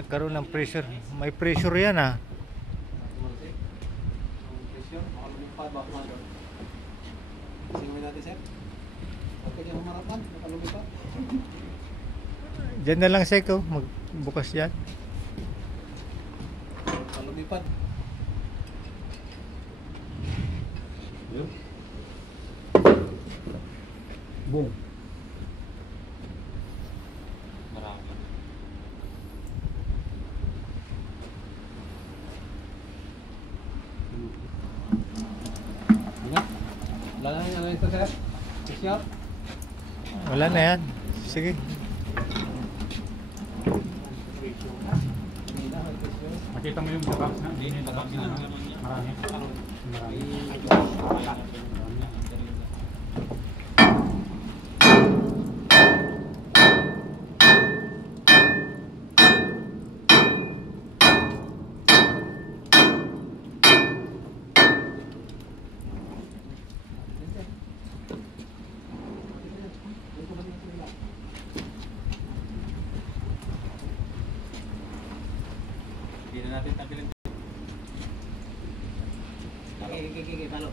Nagkaroon ng pressure. May pressure yan ah. Diyan na lang Seko, magbukas yan. Lumipad. Boom. Marami. Wala na yan, ano ito sir? Shot? Wala na yan. Sige. Makita mo yung box na? Hindi yung box na. Marami. Hindi na natin tanggalin. Okay, palo.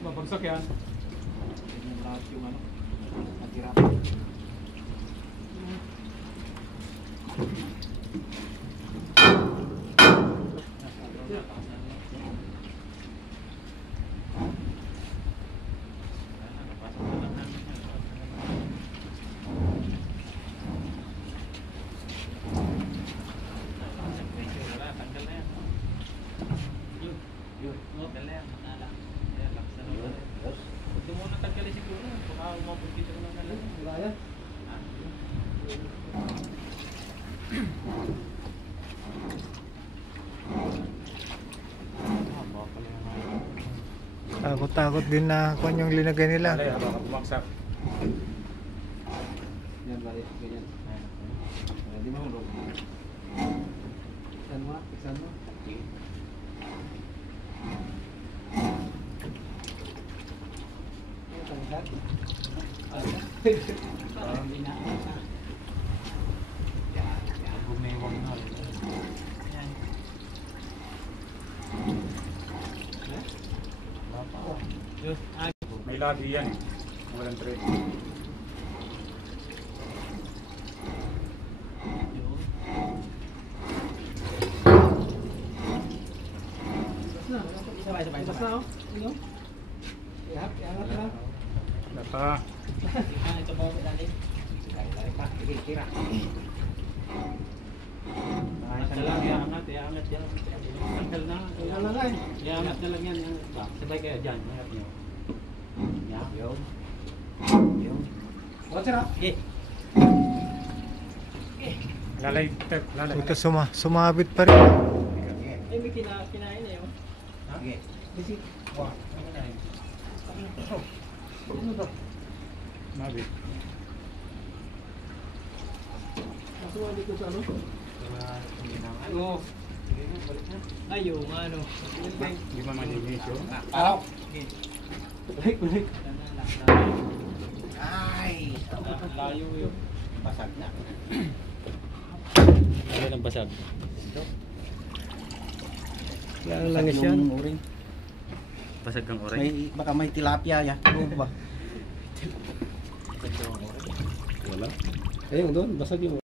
Mabagsak yan. Yung ano, naghirap. Takot din na kung yung linagay nila. Baka bumaksak. Yan, balik. Ganyan. Hindi mahulog. Iksan mo. Gumewang na. May lagi yan eh. Walang tray. Sabay. Data. Iangat yan. Tanggal na. Iangat na lang yan. Sabay kayo dyan. Iangat nyo. Yun. What's up? Lalay. Lalay. Ito sumabit pa rin. Ay, may kinain na yun. Okay. Visit. Wow. Ano to? Mabit. Nasuwa dito sa ano? Ano? Ay, yung ano. Di ba manimisyo? Balik. Ay! Layo yun. Basag na. Ano ng basag? Lang langis yan. Basag kang oray. Baka may tilapia ya. Oo ba? Basag kang oray. Wala. Ayun doon, basag yung